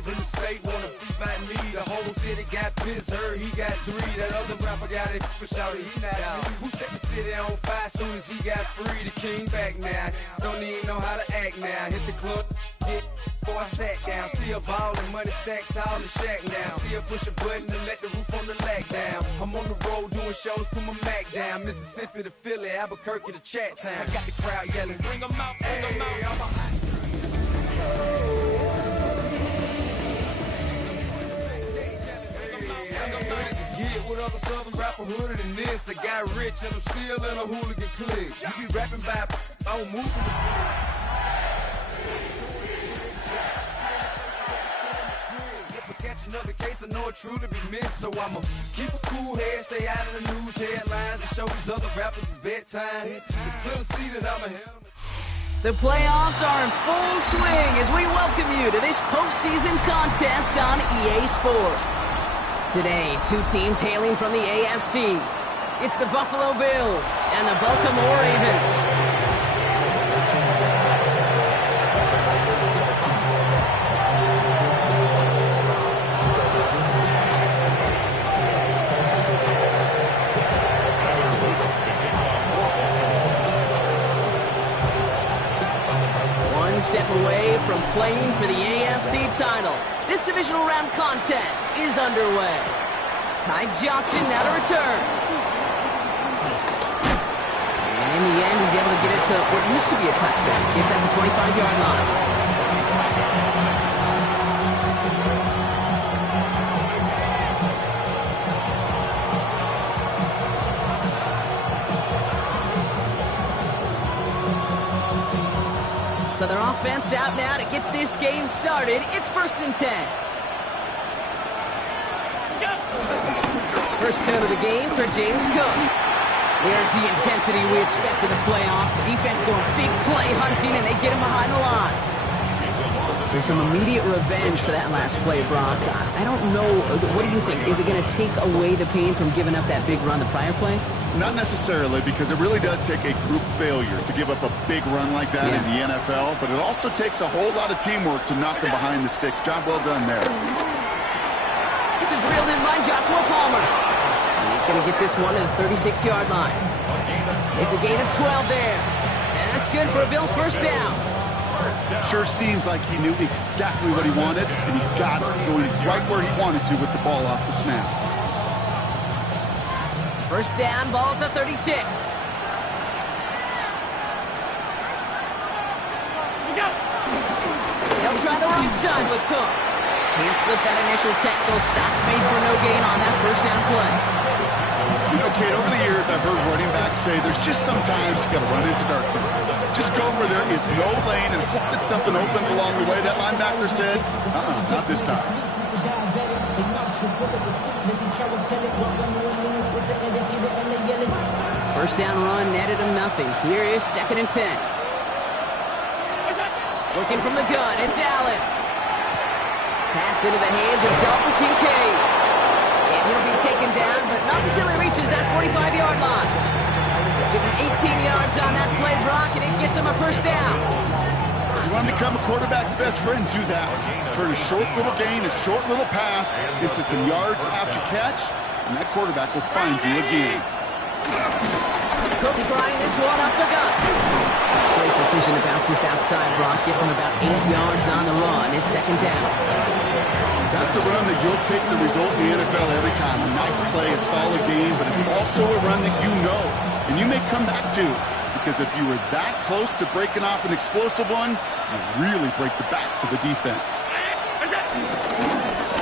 feds in the state wanna see by me. The whole city got pissed, heard he got 3. That other rapper got it for shouty, he not out. Who set the city on fire soon as he got free? The king back now, don't even know how to act now. Hit the club, get before I sat down. Still ballin', money stacked tall in the shack now. Still push a button and let the roof on the lack down. I'm on the road doing shows, put my Mac down. Mississippi to Philly, Albuquerque to Chat Town. I got the crowd yelling, bring 'em out, bring 'em out. I'm a with other southern rapper hooded than this. I got rich and I'm still in a hooligan clique. You be rapping by on moving. Catch another case, I know it truly be missed. So I'ma keep a cool head, stay out of the news headlines, and show these other rappers it's bedtime. It's clear to see that I'm ahead of them. The playoffs are in full swing as we welcome you to this postseason contest on EA Sports. Today, 2 teams hailing from the AFC. It's the Buffalo Bills and the Baltimore Ravens. Step away from playing for the AFC title. This divisional round contest is underway. Ty Johnson now to return. And in the end, he's able to get it to what used to be a touchback. It's at the 25-yard line. So their offense out now to get this game started. It's 1st and 10. First down of the game for James Cook. There's the intensity we expect in the playoffs. The defense going big play hunting, and they get him behind the line. So some immediate revenge for that last play, Brock. I don't know. What do you think? Is it going to take away the pain from giving up that big run the prior play? Not necessarily, because it really does take a group failure to give up a big run like that in the NFL, but it also takes a whole lot of teamwork to knock them behind the sticks. Job well done there. This is reeled in by Joshua Palmer. And he's going to get this one to the 36-yard line. It's a gain of 12 there. And that's good for a Bills first down. Sure seems like he knew exactly what he wanted, and he got it, going right where he wanted to with the ball off the snap. First down, ball at the 36. They'll try the right side with Cook. Can't slip that initial tackle. Stops made for no gain on that first down play. You know, Kate, over the years, I've heard running backs say there's just sometimes you got to run into darkness. Just go where there is no lane and hope that something opens along the way. That linebacker said, not this time. First down run netted him nothing. Here is 2nd and 10. Looking from the gun, it's Allen. Pass into the hands of Dalton Kincaid. And he'll be taken down, but not until he reaches that 45-yard line. Give him 18 yards on that play, Brock, and it gets him a first down. You want to become a quarterback's best friend, do that. Turn a short little gain, a short little pass into some yards after catch, and that quarterback will find you again. Cook trying this one up the gut. Great decision to bounce this outside, Brock. Gets him about 8 yards on the run. It's 2nd down. That's a run that you'll take the result in the NFL every time. A nice play, a solid game, but it's also a run that you know, and you may come back to. Because if you were that close to breaking off an explosive one, you really break the backs of the defense.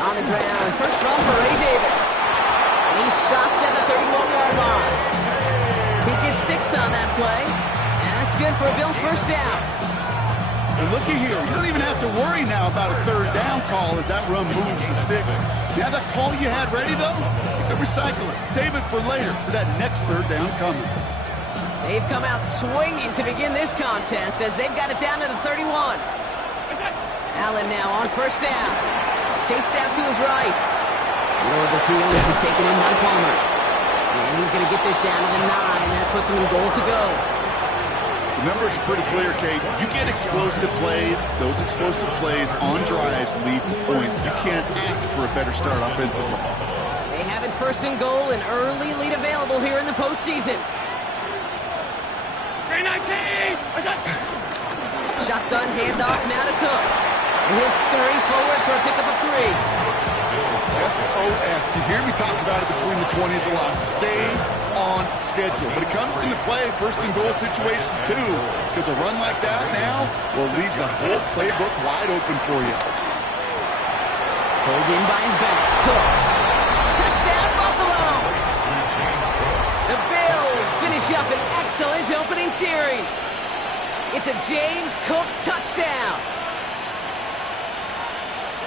On the ground, first run for Ray Davis. And he's stopped at the 31-yard line. He gets 6 on that play, and that's good for a Bills first down. And looky here, you don't even have to worry now about a 3rd down call as that run moves the sticks. Now that call you had ready, though, you can recycle it. Save it for later for that next 3rd down coming. They've come out swinging to begin this contest as they've got it down to the 31. Allen now on first down. Chased out to his right. Middle of the field, this is taken in by Palmer. And he's going to get this down to the 9. That puts him in goal to go. The numbers are pretty clear, Kate. You get explosive plays. Those explosive plays on drives lead to points. You can't ask for a better start offensively. They have it first and goal, an early lead available here in the postseason. 319! Shotgun handoff now to Cook. And he'll scurry forward for a pickup of 3. SOS. You hear me talk about it between the 20s a lot. Stay on schedule. But it comes into play first and goal situations too. Because a run like that now, well, leaves the whole playbook wide open for you. Pulled in by his back. Cook. Touchdown, Buffalo! The Bills finish up an excellent opening series. It's a James Cook touchdown.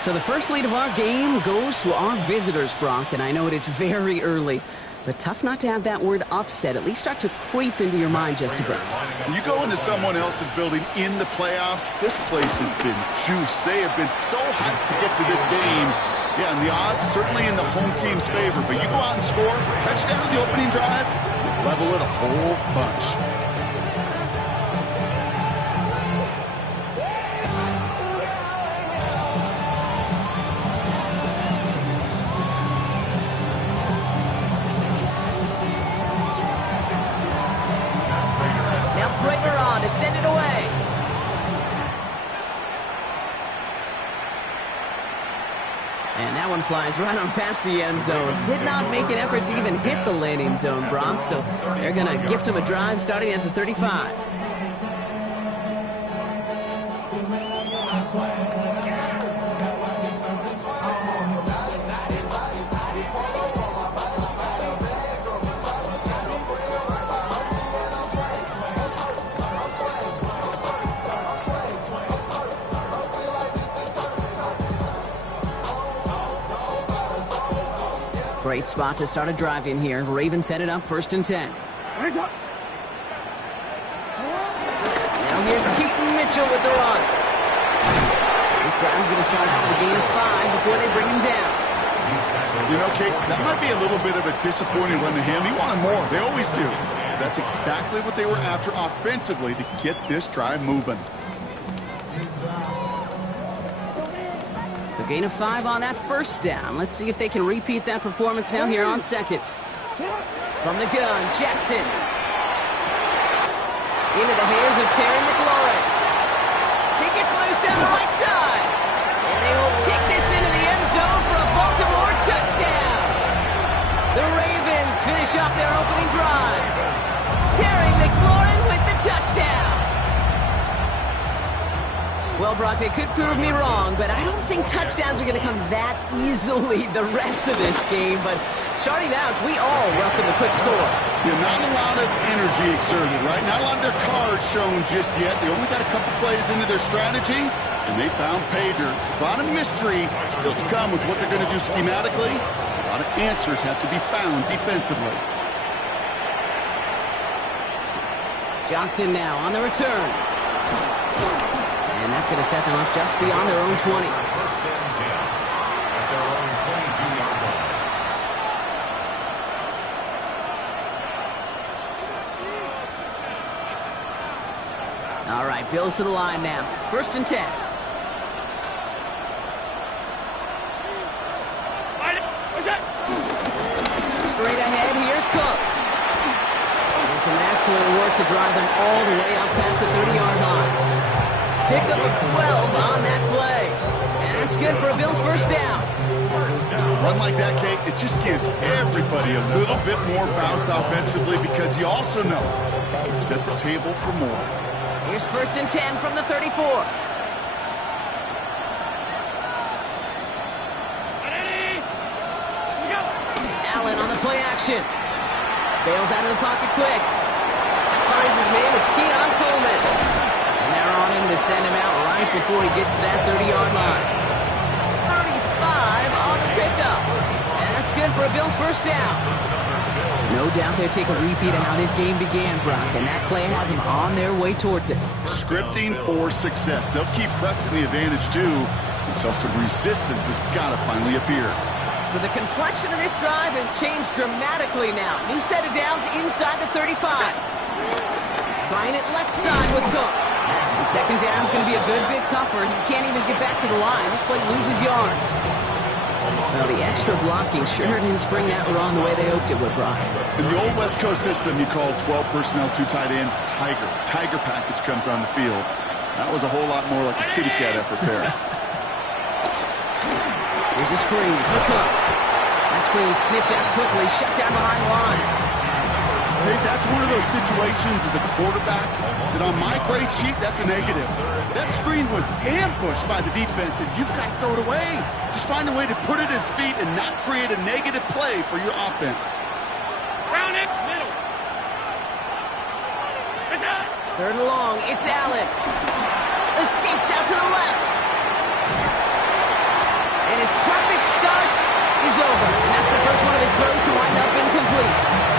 So the first lead of our game goes to our visitors, Brock, and I know it is very early, but tough not to have that word upset at least start to creep into your mind just a bit. When you go into someone else's building in the playoffs, this place has been juiced. They have been so hyped to get to this game. Yeah, and the odds certainly in the home team's favor, but you go out and score, touchdown the opening drive, you level it a whole bunch. To send it away. And that one flies right on past the end zone. Did not make an effort to even hit the landing zone, Brock, so they're going to gift him a drive starting at the 35. Great spot to start a drive in here. Ravens set it up first and 10. Now here's Keaton Mitchell with the run. This drive's going to start out with a gain of 5 before they bring him down. You know, Kate, that might be a little bit of a disappointing run to him. He wanted more. They always do. That's exactly what they were after offensively to get this drive moving. So gain of 5 on that first down. Let's see if they can repeat that performance now here on second. From the gun, Jackson. Into the hands of Terry McLaurin. He gets loose down the right side. And they will take this into the end zone for a Baltimore touchdown. The Ravens finish off their opening drive. Terry McLaurin with the touchdown. Well, Brock, they could prove me wrong, but I don't think touchdowns are going to come that easily the rest of this game. But starting out, we all welcome the quick score. Yeah, not a lot of energy exerted, right? Not a lot of their cards shown just yet. They only got a couple plays into their strategy, and they found pay dirt. A lot of mystery still to come with what they're going to do schematically. A lot of answers have to be found defensively. Johnson now on the return. And that's going to set them up just beyond their own 20. All right, Bills to the line now. First and 10. Straight ahead, here's Cook. And some excellent work to drive them all the way up past the 30-yard line. Pickup of 12 on that play. And that's good for a Bills first down. Run like that, Kate, it just gives everybody a little bit more bounce offensively because you also know it can set the table for more. Here's first and 10 from the 34. Allen on the play action. Bails out of the pocket quick. Finds his man, it's Keon Coleman. They're on him to send him out right before he gets to that 30-yard line. 35 on the pickup. And that's good for a Bills first down. No doubt they'll take a repeat of how this game began, Brock, and that play has them on their way towards it. Scripting for success. They'll keep pressing the advantage, too, until some resistance has got to finally appear. So the complexion of this drive has changed dramatically now. New set of downs inside the 35. Trying it left side with Cook. And second down's going to be a good bit tougher. He can't even get back to the line. This play loses yards. Well, the extra blocking sure didn't spring that run the way they hoped it would, Brock. In the old West Coast system, you called 12 personnel, 2 tight ends, Tiger. Tiger package comes on the field. That was a whole lot more like a kitty cat effort there. Here's a screen for Cook. That screen sniffed out quickly, shut down behind the line. Hey, that's one of those situations as a quarterback that on my grade sheet, that's a negative. That screen was ambushed by the defense, and you've got to throw it away. Just find a way to put it at his feet and not create a negative play for your offense. Round it, middle. Third and long, it's Allen. Escapes out to the left. And his perfect start is over. And that's the first one of his throws to wind up incomplete.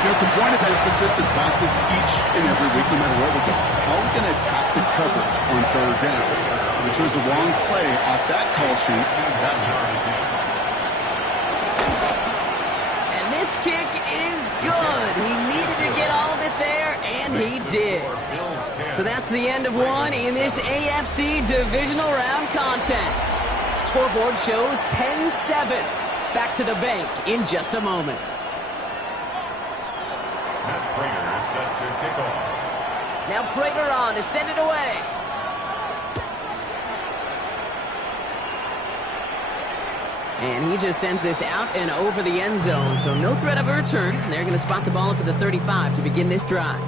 You know, it's a point of emphasis and practice each and every week, no matter where we go. How are we going to attack the coverage on third down? Which was the wrong play off that call sheet that time. And this kick is good. He needed to get all of it there, and he did. So that's the end of one in this AFC Divisional Round contest. Scoreboard shows 10-7. Back to the bank in just a moment. Matt Prater is set to kick off. Now Prater on to send it away. And he just sends this out and over the end zone, so no threat of a return. They're going to spot the ball up at the 35 to begin this drive.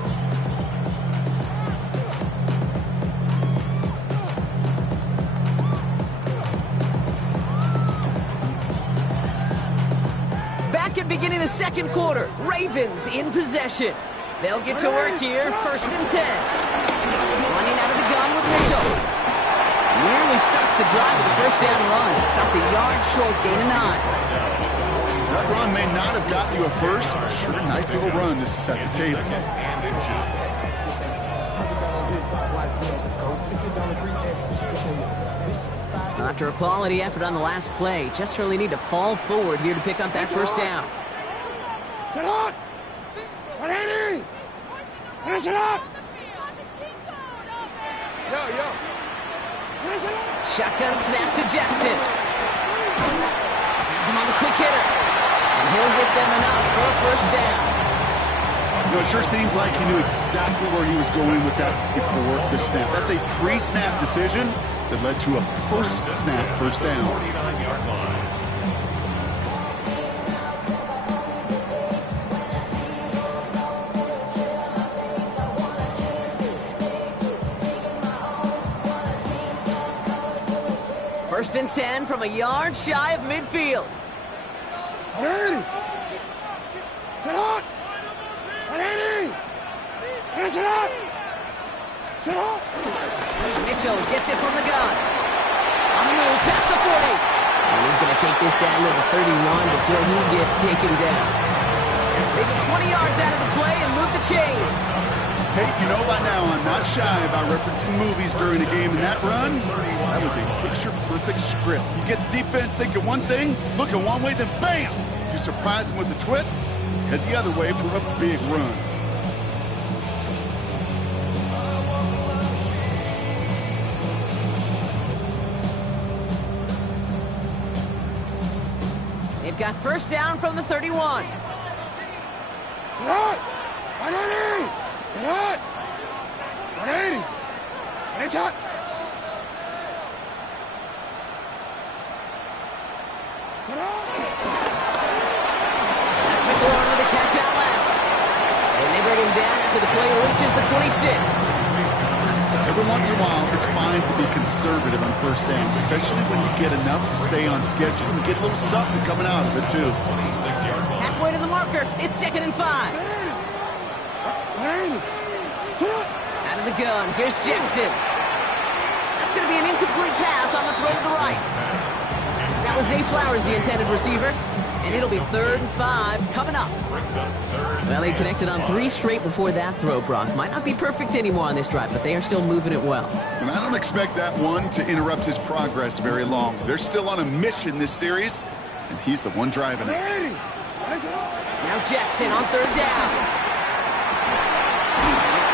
Back at beginning the second quarter, Ravens in possession. They'll get to work here, 1st and 10. Running out of the gun with Mitchell. Nearly starts the drive with a first down run. Stopped a yard short, gain of 9. That run may not have gotten you a first, but sure, nice little run to set the table. After a quality effort on the last play, just really need to fall forward here to pick up that first down. Sit up! 180! Finish it up! Yo. Finish it up! Shotgun snap to Jackson. He's him on the quick hitter. And he'll get them enough for a first down. You know, it sure seems like he knew exactly where he was going with that before the snap. That's a pre-snap decision that led to a post-snap first down. 49-yard line. First and 10 from a yard shy of midfield. 180! Sit up! 180! Finish it up! Sit up! Mitchell gets it from the gun. On the move, past the 40. And he's going to take this down to the 31 before he gets taken down. They get 20 yards out of the play and move the chains. Hey, you know by now I'm not shy about referencing movies during a game, and that run, that was a picture-perfect script. You get the defense thinking one thing, looking one way, then bam! You surprise them with a twist, head the other way for a big run. They've got first down from the 31. Sit up! 180! Sit up! 180! Finish up! Sit up! That's McLaurin with a catch out left. And they bring him down after the play reaches the 26. Every once in a while, it's fine to be conservative on first down, especially when you get enough to stay on schedule and get a little something coming out of it, too. 26-yard line. Halfway to the marker, it's 2nd and 5. 180! Sit up! Out of the gun, here's Jackson. That's going to be an incomplete pass on the throw to the right. That was Zay Flowers, the intended receiver. And it'll be 3rd and 5 coming up. Well, they connected on 3 straight before that throw, Brock. Might not be perfect anymore on this drive, but they are still moving it well. And I don't expect that one to interrupt his progress very long. They're still on a mission this series, and he's the one driving it. 180! Finish it up! Now Jackson on 3rd down. It's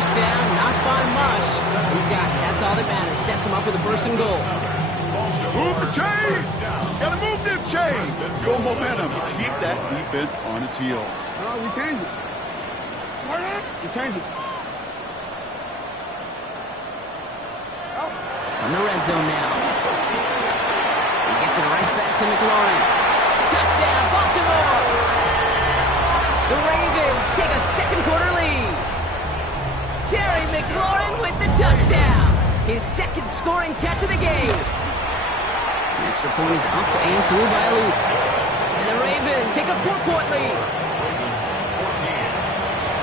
first down, not by much. He got it. That's all that matters. Sets him up with a first and goal. Move the chains! Gotta move them chains! Go momentum. Keep that defense on its heels. No, we change it. We change it. In the red zone now. He gets it right back to McLaurin. Touchdown, Baltimore! The Ravens take a second quarter lead. Terry McLaurin with the touchdown. His second scoring catch of the game. An extra point is up and through by Luke. And the Ravens take a 4-point lead. Ravens 14,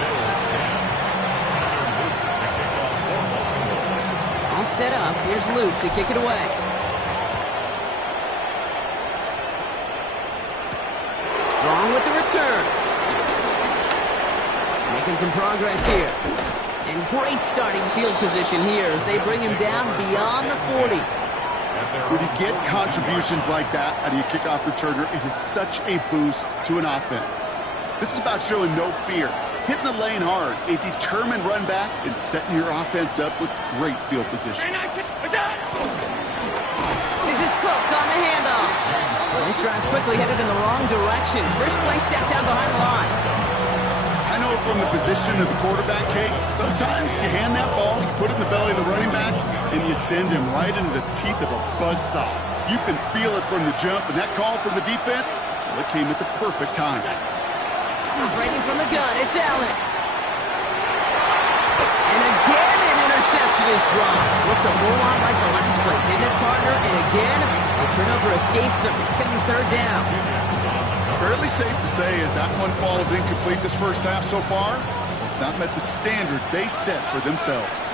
Bills 10. All set up. Here's Luke to kick it away. Strong with the return. Making some progress here. And great starting field position here as they bring him down beyond the 40. When you get contributions like that out of your kickoff returner, it is such a boost to an offense. This is about showing no fear, hitting the lane hard, a determined run back, and setting your offense up with great field position. This is Cook on the handoff. This drive's quickly headed in the wrong direction. First play set down behind the line. I know from the position of the quarterback, Kate, sometimes you hand that ball, you put it in the belly of the running back, and you send him right into the teeth of a buzzsaw. You can feel it from the jump, and that call from the defense, well, it came at the perfect time. Operating from the gun, it's Allen. And again, an interception is dropped. Looked a whole lot like the last play, didn't it, partner? And again, the turnover escapes him. It's going to be third down. Fairly safe to say as that one falls incomplete this first half so far, it's not met the standard they set for themselves.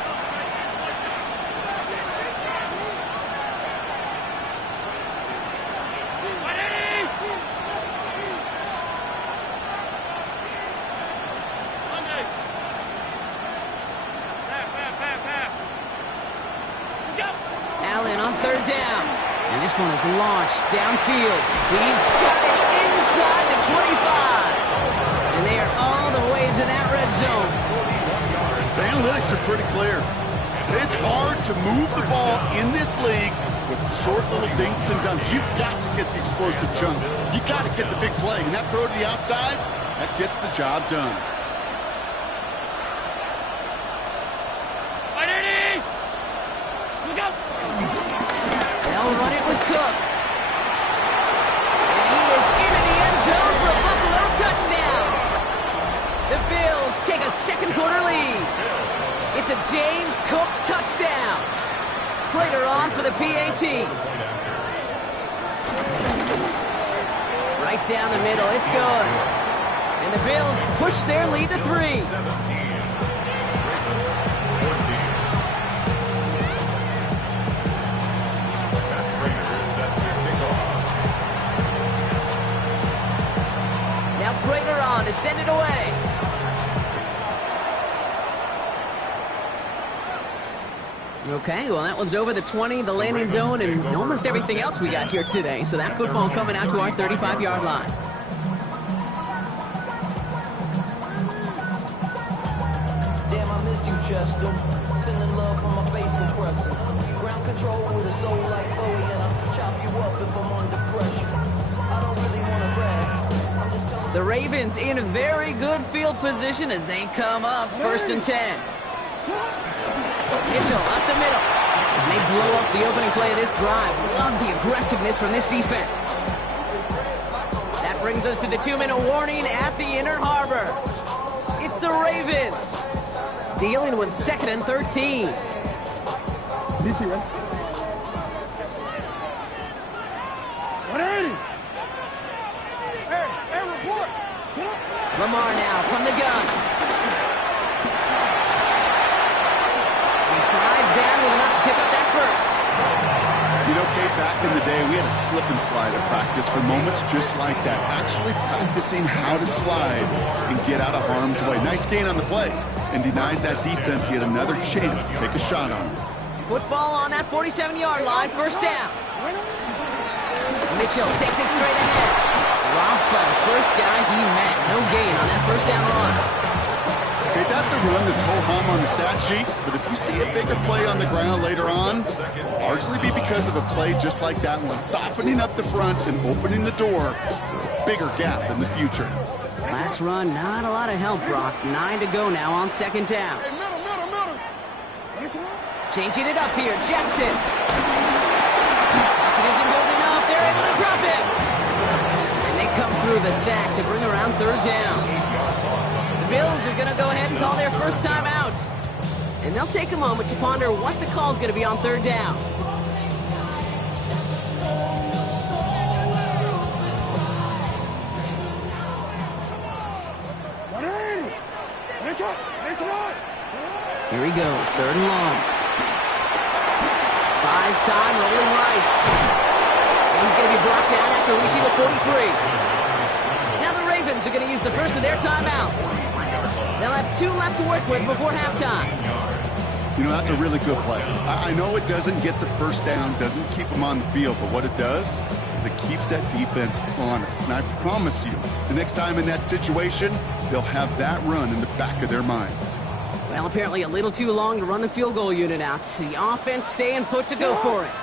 Allen on third down. And this one is launched downfield. He's got it inside the 25. And they are all the way into that red zone. The analytics are pretty clear. It's hard to move the ball in this league with short little dinks and dunks. You've got to get the explosive chunk. You've got to get the big play. And that throw to the outside, that gets the job done. They'll run it with Cook. And he is into the end zone for a Buffalo touchdown. The Bills take a second quarter lead. It's a James Cook touchdown. Prater on for the PAT. Right down the middle, it's good. And the Bills push their lead to 3. 17. Now Prater on to send it away. Okay, well that one's over the 20, the landing zone, and almost everything else we got here today. So that football coming out to our 35-yard line. Damn, I miss you, Chester. Sending love from my bass compressor. Ground control with a soul like Bowie, and I'll chop you up if I'm under pressure. I don't really want to brag. I'm just telling. The Ravens in a very good field position as they come up first and 10. Mitchell up the middle. And they blow up the opening play of this drive. Love the aggressiveness from this defense. That brings us to the 2-minute warning at the Inner Harbor. It's the Ravens dealing with 2nd and 13. DC, right? 180. Hey, report. Lamar now from the gun. He slides down with enough to pick up that first. You know, Kate, back in the day, we had a slip and slide at practice for moments just like that. Actually practicing how to slide and get out of harm's way. Nice gain on the play. And denied that defense yet another chance to take a shot on him. Football on that 47-yard line, first down. Mitchell takes it straight ahead. Dropped by the first guy he met. No gain on that first down run. Okay, Hey, that's a run that's ho-hum on the stat sheet, but if you see a bigger play on the ground later on, it'll largely be because of a play just like that one, softening up the front and opening the door for a bigger gap in the future. Last run, not a lot of help, Brock. 9 to go now on second down. Changing it up here, Jackson. It isn't holding up. They're able to drop it. And they come through the sack to bring around third down. The Bills are going to go ahead and call their first time out. And they'll take a moment to ponder what the call is going to be on third down. Here he goes, third and long. Buys time, rolling right. And he's going to be brought down after reaching the 43. Now the Ravens are going to use the first of their timeouts. They'll have 2 left to work with before halftime. You know, that's a really good play. I know it doesn't get the first down, doesn't keep them on the field, but what it does is it keeps that defense honest. And I promise you, the next time in that situation, they'll have that run in the back of their minds. Well, apparently a little too long to run the field goal unit out. The offense staying put to go for it.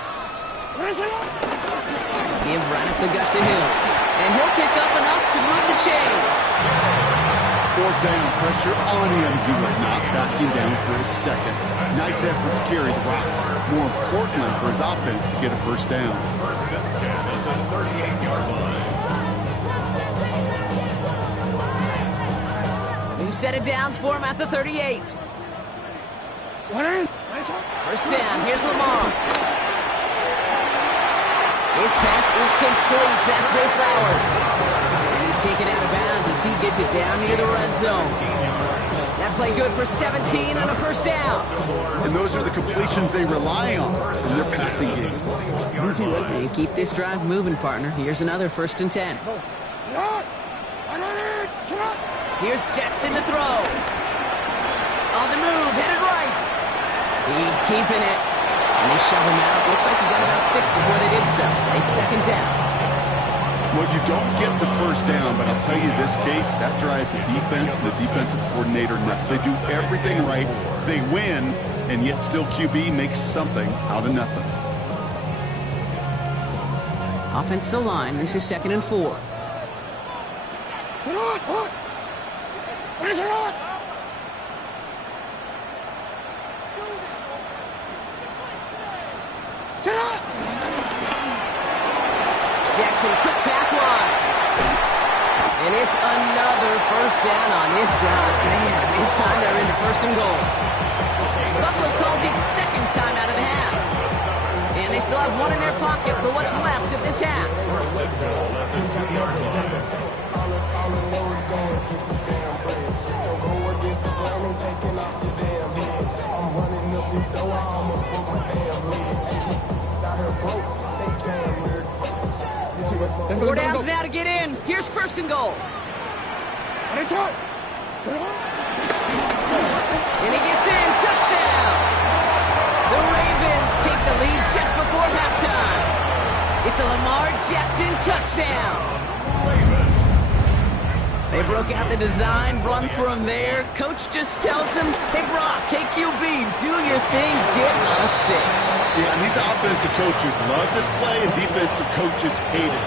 Give right up the gut to Hill. And he'll pick up enough to move the chains. Fourth down, pressure on him. He was not backing down for a second. Nice effort to carry the rock. More importantly for his offense to get a first down. First and 10 at the 38-yard line. New set of downs for him at the 38. First down, here's Lamar. His pass is complete. That's Zay Flowers. And he's taken out of bounds as he gets it down near the red zone. That play good for 17 and a first down. And those are the completions they rely on in their passing game. And keep this drive moving, partner. Here's another first and 10. Here's Jackson to throw. On the move, headed right. He's keeping it. And they shove him out. Looks like he got about 6 before they did so. It's second down. Well, you don't get the first down, but I'll tell you this, Kate, that drives the defense and the defensive coordinator nuts. They do everything right. They win, and yet still QB makes something out of nothing. Offensive line. This is second and 4. Jackson, quick pass wide. And it's another first down on this drive. Man, this time they're into first and goal. Buffalo calls it second time out of the half. And they still have 1 in their pocket for what's left of this half. Four downs now to get in. Here's first and goal. And he gets in. Touchdown. The Ravens take the lead just before halftime. It's a Lamar Jackson touchdown. They broke out the design, run from there. Coach just tells him, hey, Brock, hey, QB, do your thing, get a 6. Yeah, and these offensive coaches love this play, and defensive coaches hate it,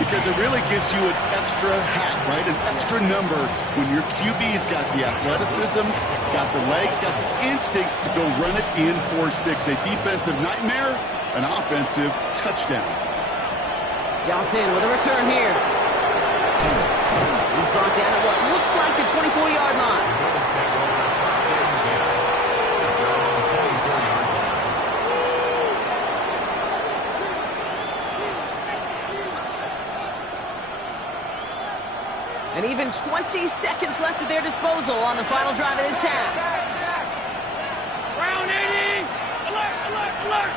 because it really gives you an extra hat, right? An extra number when your QB's got the athleticism, got the legs, got the instincts to go run it in 4-6. A defensive nightmare, an offensive touchdown. Johnson with a return here. He's brought down at what looks like the 24-yard line. And even 20 seconds left at their disposal on the final drive of this half. Round 80! Alert, alert, alert!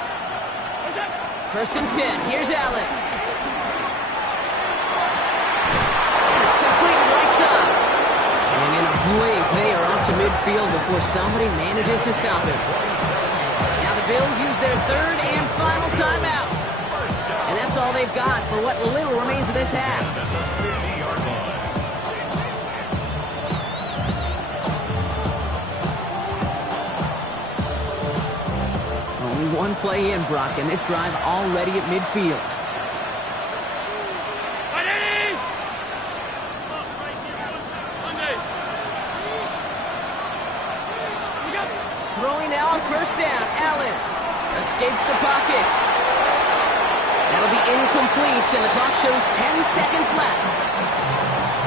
What's that? First and 10. Here's Allen. It's completed right side. And in a blink, they are up to midfield before somebody manages to stop him. Now the Bills use their third and final timeout. And that's all they've got for what little remains of this half. one play in, Brock, and this drive already at midfield. Throwing now on first down. Allen escapes the pocket. That'll be incomplete, and the clock shows 10 seconds left.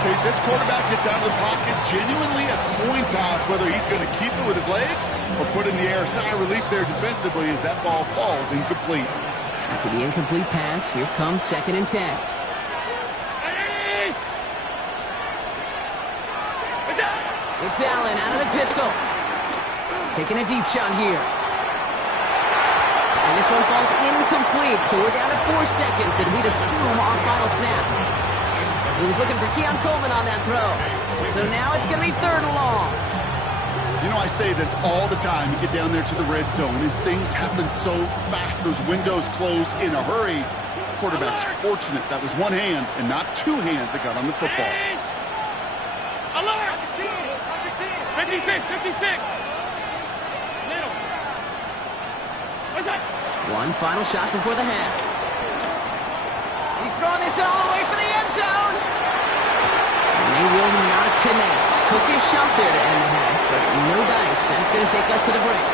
Okay, this quarterback gets out of the pocket, genuinely a coin toss whether he's going to keep it with his legs or put it in the air. Sigh of relief there defensively as that ball falls incomplete. After the incomplete pass, here comes 2nd and 10. It's Allen out of the pistol. Taking a deep shot here. And this one falls incomplete, so we're down to 4 seconds, and we'd assume our final snap. He was looking for Keon Coleman on that throw. So now it's going to be 3rd and long. You know, I say this all the time. You get down there to the red zone, and things happen so fast. Those windows close in a hurry. Quarterback's fortunate that was one hand and not 2 hands that got on the football. 56. One final shot before the half. He's throwing this all the way for the end zone. And they will not connect. Took his shot there to end the half, but no dice. That's going to take us to the break.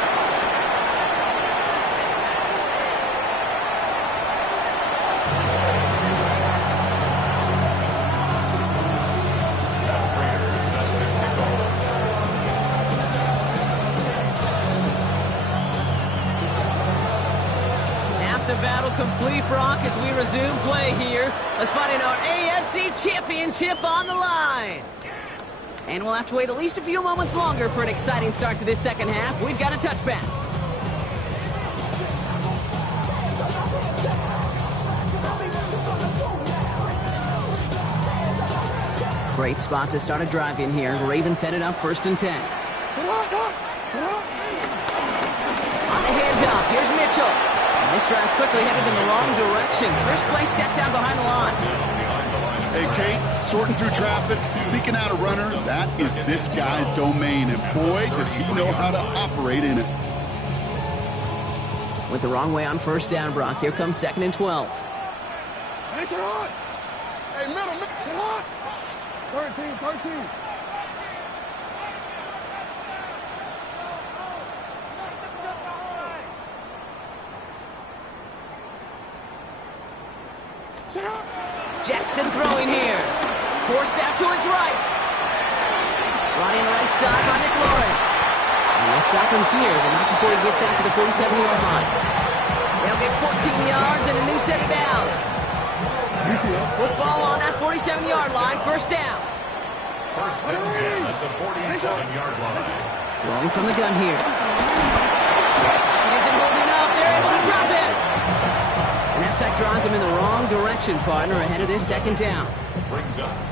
The battle complete, Brock, as we resume play here. Let's find our AFC Championship on the line. And we'll have to wait at least a few moments longer for an exciting start to this second half. We've got a touchback. Great spot to start a drive in here. Ravens headed up 1st and 10. On the handoff, here's Mitchell. This drive's quickly headed in the wrong direction. First play set down behind the line. Hey, Kate, sorting through traffic, seeking out a runner, that is this guy's domain. And boy, does he know how to operate in it. Went the wrong way on first down, Brock. Here comes 2nd and 12. Hey, Sherrod. Hey, middle, Sherrod. 13. Jackson throwing here. Forced out to his right. Running right side by McLaurin. And they'll stop him here, but not before he gets out to the 47-yard line. They'll get 14 yards and a new set of downs. Football on that 47-yard line. First down. 1st and 10 at the 47-yard line. Throwing from the gun here. He isn't holding up. They're able to drop him. And that sack draws him in the wrong direction, partner, ahead of this 2nd down.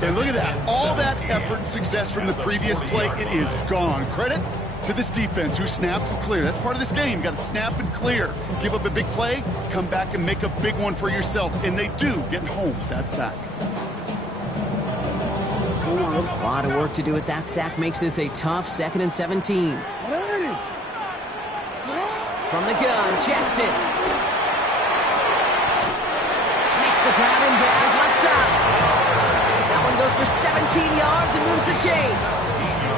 And look at that. All that effort and success from the previous play, it is gone. Credit to this defense who snapped and cleared. That's part of this game. You got to snap and clear. Give up a big play, come back and make a big one for yourself. And they do get home with that sack. A lot of work to do as that sack makes this a tough 2nd and 17. From the gun, Jackson. Makes the grab in bounds left side. That one goes for 17 yards and moves the chains.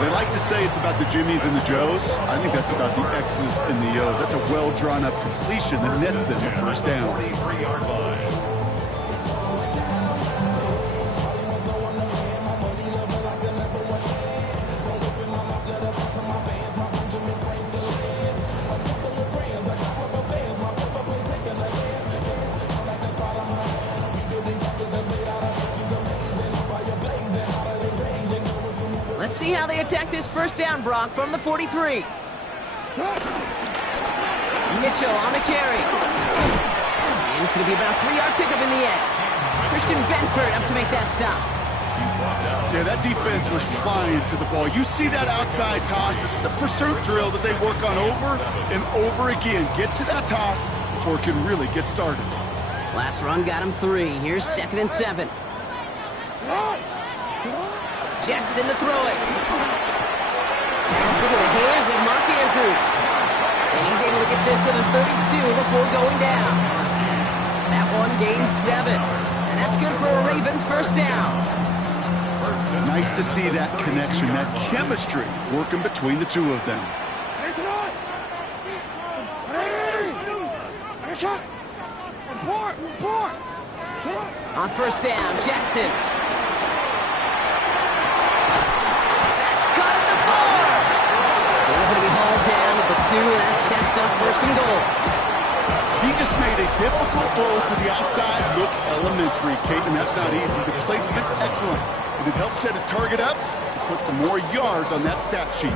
They like to say it's about the Jimmies and the Joes. I think that's about the X's and the O's. That's a well-drawn-up completion that nets them a first down. 43-yard line. Let's see how they attack this first down, Brock, from the 43. Mitchell on the carry. And it's going to be about a 3-yard pickup in the end. Christian Benford up to make that stop. Yeah, that defense was flying to the ball. You see that outside toss. This is a pursuit drill that they work on over and over again. Get to that toss before it can really get started. Last run got him 3. Here's 2nd and 7. Jackson to throw it. Pass into the hands of Mark Andrews. And he's able to get this to the 32 before going down. That one gains 7. And that's good for a Ravens first down. Nice to see that connection, that chemistry working between the two of them. On first down, Jackson. That's caught at the 4. He's going to be hauled down at the 2, and that sets up first and goal. He just made a difficult throw to the outside look elementary, Kate, and that's not easy. The placement, excellent. And it helps set his target up to put some more yards on that stat sheet.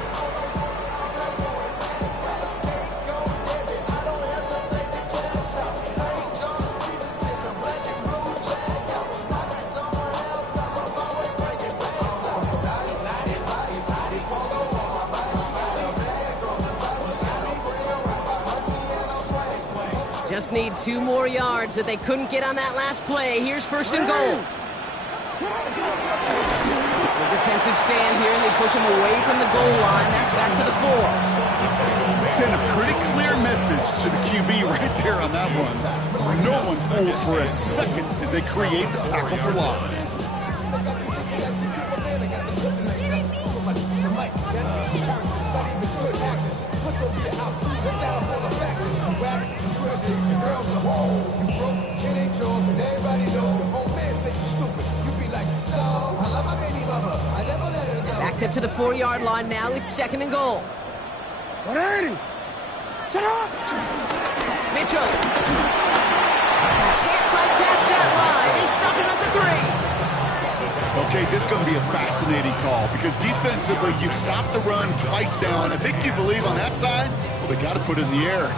Just need 2 more yards that they couldn't get on that last play. Here's first and goal. The defensive stand here, and they push him away from the goal line. That's back to the 4. Send a pretty clear message to the QB right there on that one. No one fooled for a second as they create the tackle for loss. Backed up to the 4-yard line now. It's second and goal. 180. Shut up. Mitchell. Can't quite pass that line. They stop him at the 3. Okay, this is going to be a fascinating call because defensively, you've stopped the run twice down. I think you believe on that side, well, they got to put it in the air.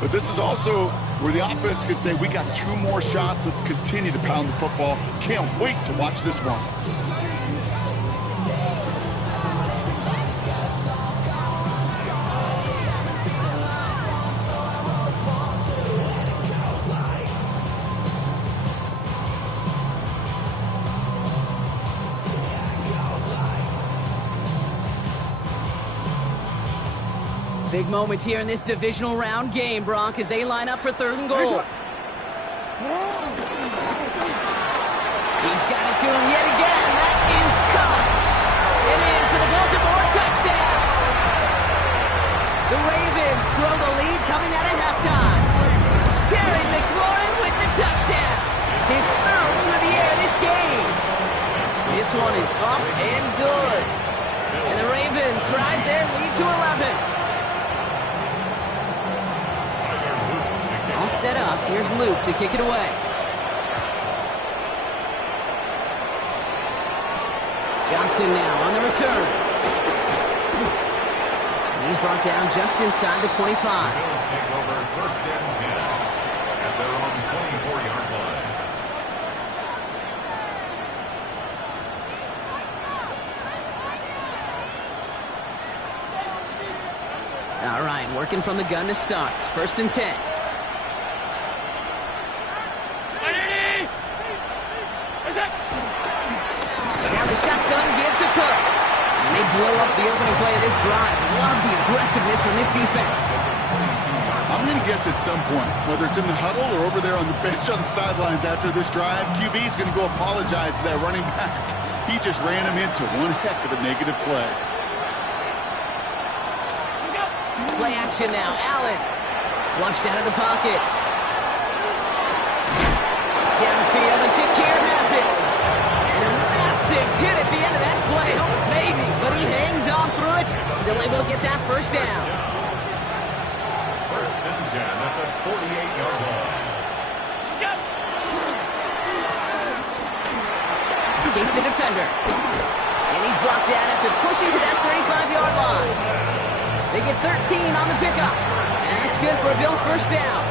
But this is also where the offense could say, we got 2 more shots. Let's continue to pound the football. Can't wait to watch this one. Big moment here in this divisional round game, Bronk, as they line up for third and goal. He's got it to him yet again. That is caught. And in for the Baltimore touchdown. The Ravens throw the lead coming out of halftime. Terry McLaurin with the touchdown. His 3rd through the air this game. This one is up and good. And the Ravens drive their lead to 11. All set up. Here's Luke to kick it away. Johnson now on the return. And he's brought down just inside the 25. Bills take over first and 10 at their own 24-yard line. All right, working from the gun to start. First and 10. Now the shotgun give to Cook. And they blow up the opening play of this drive. Love the aggressiveness from this defense. I'm going to guess at some point, whether it's in the huddle or over there on the bench on the sidelines after this drive, QB is going to go apologize to that running back. He just ran him into one heck of a negative play. Play action now. Allen. Flushed out of the pocket. Downfield, and Shakir has it. And a massive hit at the end of that play. Oh, baby. But he hangs on through it. Still able to get that first down. First and 10 at the 48-yard line. Escapes the defender. And he's brought down after pushing to that 35-yard line. They get 13 on the pickup. And that's good for a Bills first down.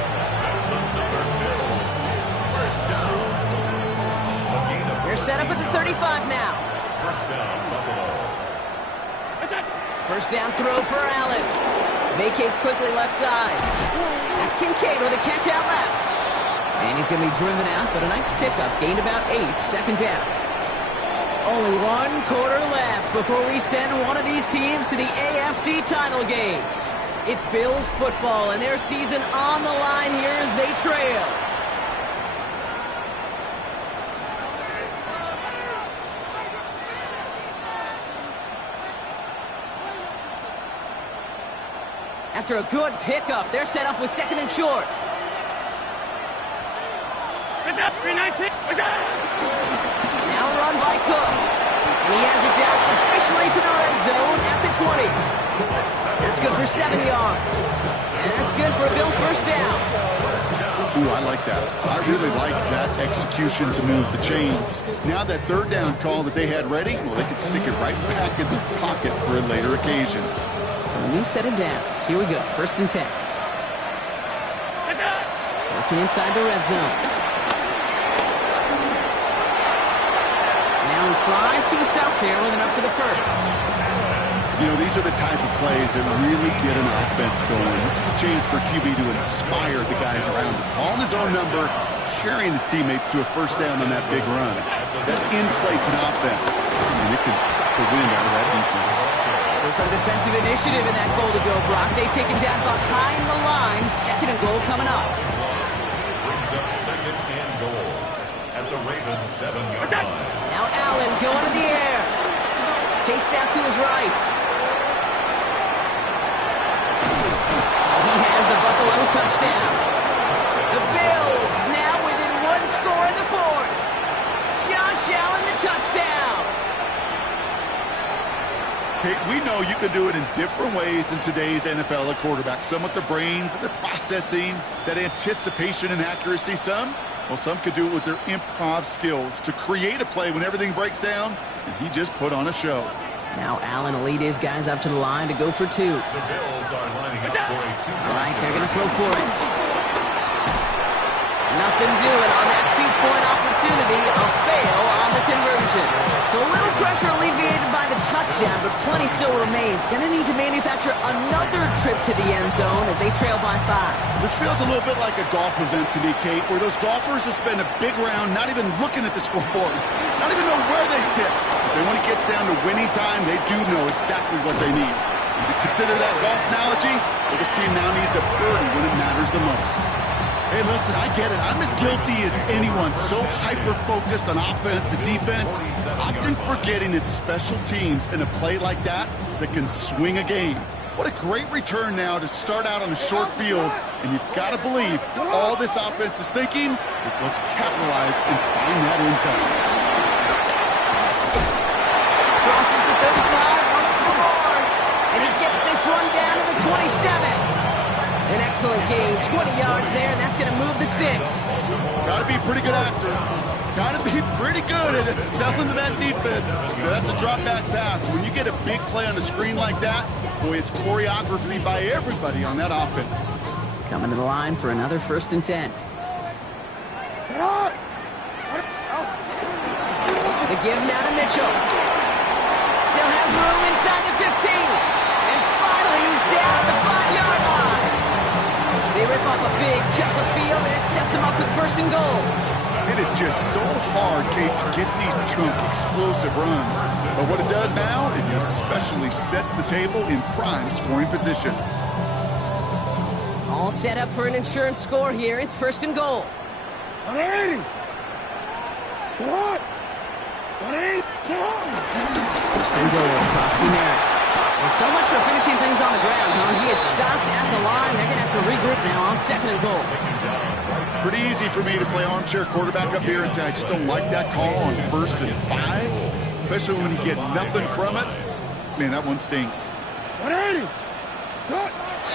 They're set up at the 35 now. First down, Buffalo. First down throw for Allen. Vacates quickly left side. That's Kincaid with a catch out left. And he's going to be driven out, but a nice pickup. Gained about 8. Second down. Only 1 quarter left before we send one of these teams to the AFC title game. It's Bills football, and their season on the line here as they trail. After a good pickup, they're set up with second and short. Now run by Cook. And he has it down officially to the red zone at the 20. That's good for 7 yards. And that's good for a Bills first down. Ooh, I like that. I really like that execution to move the chains. Now that third down call that they had ready, well, they could stick it right back in the pocket for a later occasion. So a new set of downs. Here we go. First and 10. Working inside the red zone. Slides to a stop there with enough for the first. You know, these are the type of plays that really get an offense going. This is a chance for QB to inspire the guys around him. Calling his own number, carrying his teammates to a first down on that big run. That inflates an offense, and it can suck the wind out of that defense. So some defensive initiative in that goal to go, Brock. They take him down behind the line. Second and goal coming up. Brings up second and goal at the Ravens 7-yard line. Now Allen going to the air. Chased out to his right. He has the Buffalo touchdown. The Bills now within one score in the fourth. Josh Allen the touchdown. Kate, we know you can do it in different ways in today's NFL at quarterback. Some with their brains, their processing, that anticipation and accuracy. Some could do it with their improv skills to create a play when everything breaks down, and he just put on a show. Now Allen will lead his guys up to the line to go for two. The Bills are lining up for a two. All right, they're going to throw for it. Nothing doing on that two-point opportunity. A fail on the conversion. So a little pressure alleviated by the touchdown, but plenty still remains. Going to need to manufacture another trip to the end zone as they trail by 5. This feels a little bit like a golf event to me, Kate, where those golfers will spend a big round not even looking at the scoreboard, not even know where they sit. But then when it gets down to winning time, they do know exactly what they need. If you consider that golf analogy, well, this team now needs a birdie when it matters the most. Hey, listen, I get it. I'm as guilty as anyone. So hyper-focused on offense and defense, often forgetting it's special teams in a play like that can swing a game. What a great return now to start out on a short field, and you've got to believe all this offense is thinking is let's capitalize and find that inside. Crosses the 35, looking for more, and he gets this one down to the 27. An excellent game, 20 yards there, and that's going to move the sticks. Got to be pretty good actor. Got to be pretty good at selling to that defense. Now, that's a drop-back pass. When you get a big play on the screen like that, boy, it's choreography by everybody on that offense. Coming to the line for another first and 10. The give now to Mitchell. Still has room inside the 15. And finally, he's down at the 5-yard line. They rip off a big chunk of field, and it sets him up with first and goal. It is just so hard, Kate, to get these chunk, explosive runs. But what it does now is it especially sets the table in prime scoring position. All set up for an insurance score here. It's first and goal. First and goal, Koski Merritt. Well, so much for finishing things on the ground, huh? He is stopped at the line. They're going to have to regroup now on second and goal. Pretty easy for me to play armchair quarterback up here and say I just don't like that call on 1st and 5, especially when you get nothing from it. Man, that one stinks.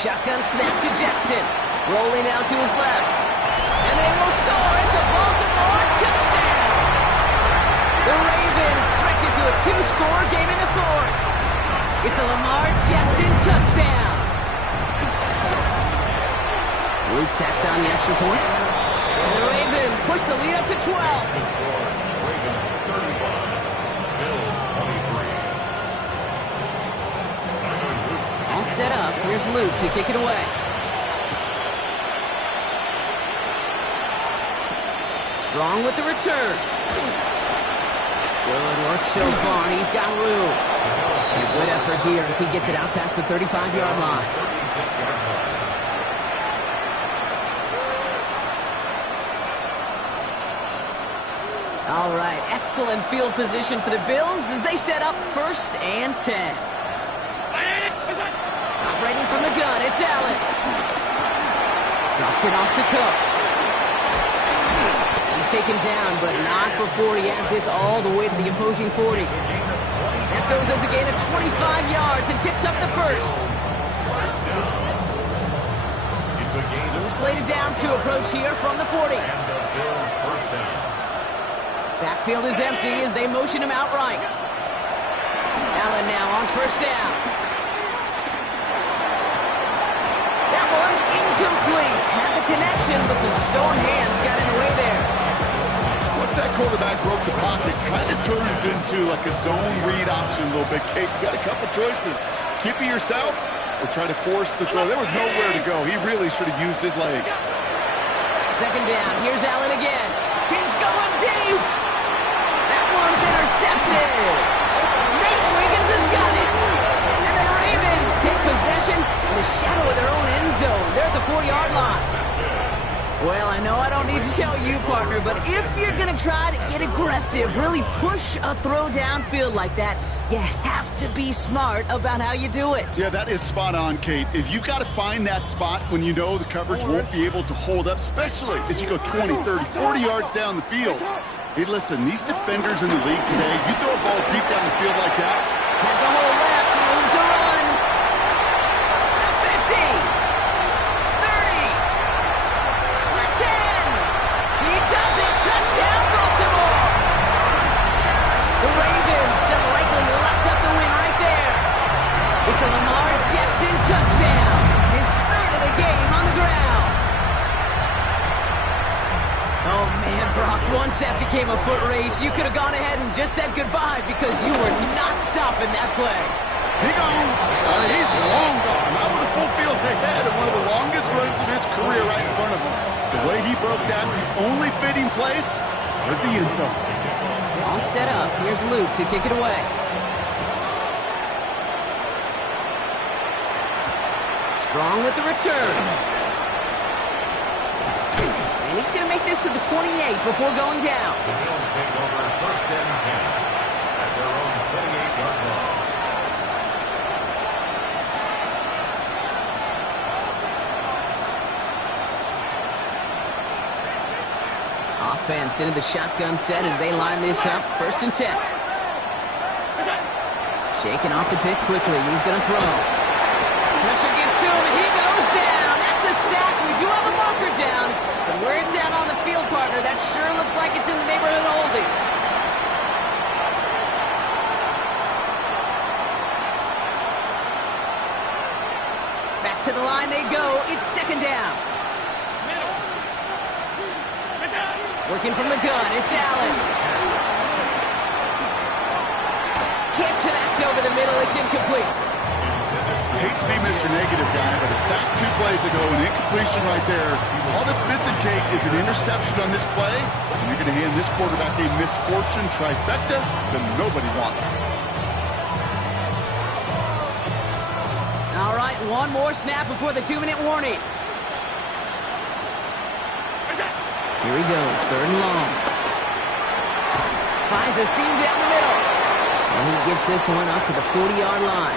Shotgun snap to Jackson. Rolling out to his left. And they will score. It's a Baltimore touchdown. The Ravens stretch it to a 2-score game in the fourth. It's a Lamar Jackson touchdown. Luke tacks on the extra points. And the Ravens push the lead up to 12. Ravens 35, Bills 23. All set up. Here's Luke to kick it away. Strong with the return. Good work so far. He's got room. And a good effort here as he gets it out past the 35-yard line. 36-yard line. All right, excellent field position for the Bills as they set up 1st and 10. Operating from the gun, it's Allen. Drops it off to Cook. He's taken down, but not before he has this all the way to the opposing 40. That goes as a gain of 25 yards and picks up the first. It's a gain of Slated downs to approach here from the 40. and the Bills first down. Backfield is empty as they motion him outright. Allen now on 1st down. That one's incomplete. Had the connection, but some stone hands got in the way there. Once that quarterback broke the pocket, kind of turns into like a zone read option a little bit. Kate, you got a couple choices. Keep it yourself or try to force the throw. There was nowhere to go. He really should have used his legs. 2nd down. Here's Allen again. He's going deep. That one's intercepted. Nate Wiggins has got it. And the Ravens take possession in the shadow of their own end zone. They're at the 4-yard line. Well, I know I don't need to tell you, partner, but if you're going to try to get aggressive, really push a throw downfield like that, you have to be smart about how you do it. Yeah, that is spot on, Kate. If you've got to find that spot when you know the coverage won't be able to hold up, especially as you go 20, 30, 40 yards down the field. Hey, listen, these defenders in the league today, you throw a ball deep down the field like that. Has a hole left, room to run. The 50. 30. The 10. He does it. Touchdown, Baltimore. The Ravens have likely locked up the win right there. It's a Lamar Jackson touchdown. His 3rd of the game on the ground. Oh, man, Brock, once that became a foot race, you could have gone ahead and just said goodbye because you were not stopping that play. He gone. He's long gone. Not with a full field ahead and one of the longest runs of his career right in front of him. The way he broke down, the only fitting place was the end zone. All set up. Here's Luke to kick it away. Strong with the return. And he's going to make this to the 28 before going down. The Bills take over 1st and 10 at their own 28-yard line. Offense into the shotgun set as they line this up. 1st and 10. Shaking off the pick quickly. He's going to throw. Pressure gets to him, and he goes down. That's a sack. We do have a marker down. But where it's at on the field, partner, that sure looks like it's in the neighborhood of holding. Back to the line they go. It's 2nd down. Working from the gun, it's Allen. Can't connect over the middle, it's incomplete. I hate to be Mr. Negative guy, but a sack 2 plays ago, an incompletion right there. All that's missing, Kate, is an interception on this play. And you're going to hand this quarterback a misfortune trifecta that nobody wants. All right, one more snap before the 2-minute warning. Here he goes, 3rd and long. Finds a seam down the middle. And he gets this one up to the 40-yard line.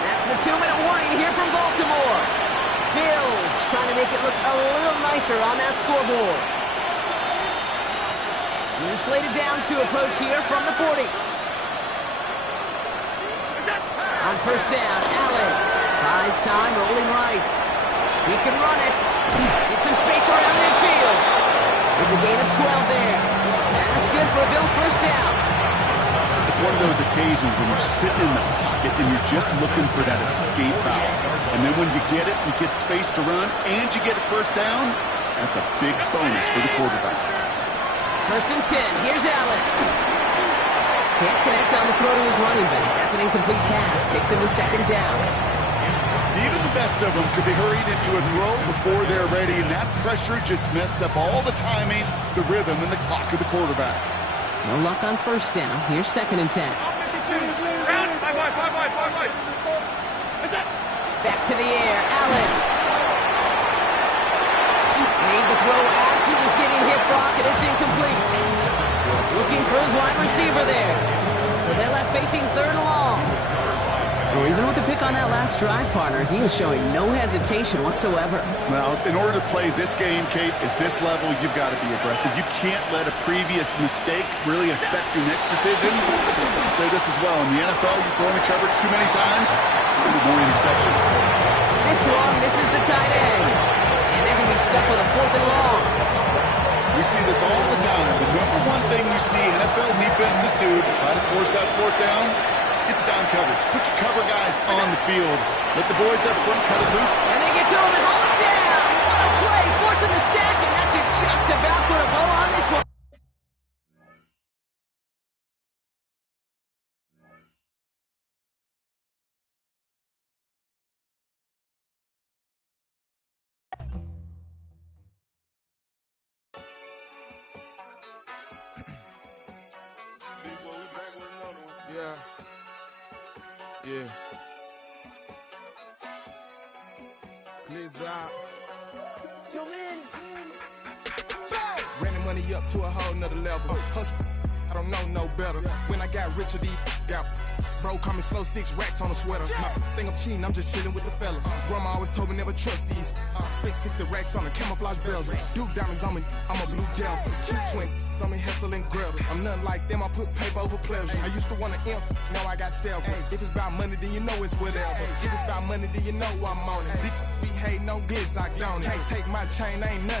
That's the 2-minute warning here from Baltimore. Bills trying to make it look a little nicer on that scoreboard. New slated downs to approach here from the 40. On 1st down, Allen. Buys time, rolling right. He can run it. Get some space around midfield. It's a gain of 12 there. And that's good for a Bills 1st down. It's one of those occasions when you're sitting in the pocket and you're just looking for that escape route. And then when you get it, you get space to run, and you get a 1st down. That's a big bonus for the quarterback. 1st and 10. Here's Allen. Can't connect on the throw to his running back. That's an incomplete pass. Takes him to 2nd down. Even the best of them could be hurried into a throw before they're ready, and that pressure just messed up all the timing, the rhythm, and the clock of the quarterback. No luck on 1st down. Here's 2nd and 10. Back to the air, Allen. Made the throw as he was getting hit, Brock, and it's incomplete. Looking for his wide receiver there. So they're left facing third and long. Well, even with the pick on that last drive, partner, he was showing no hesitation whatsoever. Well, in order to play this game, Kate, at this level, you've got to be aggressive. You can't let a previous mistake really affect your next decision. I'll say this as well. In the NFL, you throw in the coverage too many times, more interceptions. This one misses the tight end. And they're going to be stuck with a fourth and long. We see this all the time. The number one thing you see NFL defenses do to try to force that fourth down, it's down coverage. Put your cover guys on the field. Let the boys up front cut it loose. And they get to him and haul him down. What a play, forcing the sack, and that should just about put a bow on this one. Yeah. Clears out. Yo, man. Ran the money up to a whole nother level. Hustle, I don't know no better. When I got rich, these got bro, call me slow, 6 racks on a sweater. My think I'm cheating, I'm just chilling with the fellas. Grandma always told me never trust these. Spent 60 racks on the camouflage bells. Duke diamonds on me, I'm a blue gel. 220 on me, Hessel and Grub. I'm nothing like them, I put paper over pleasure. I used to want to imp, now I got self. If it's about money, then you know it's whatever. If it's about money, then you know I'm on it. We hate no glitz, I don't it. Take my chain, ain't nothing like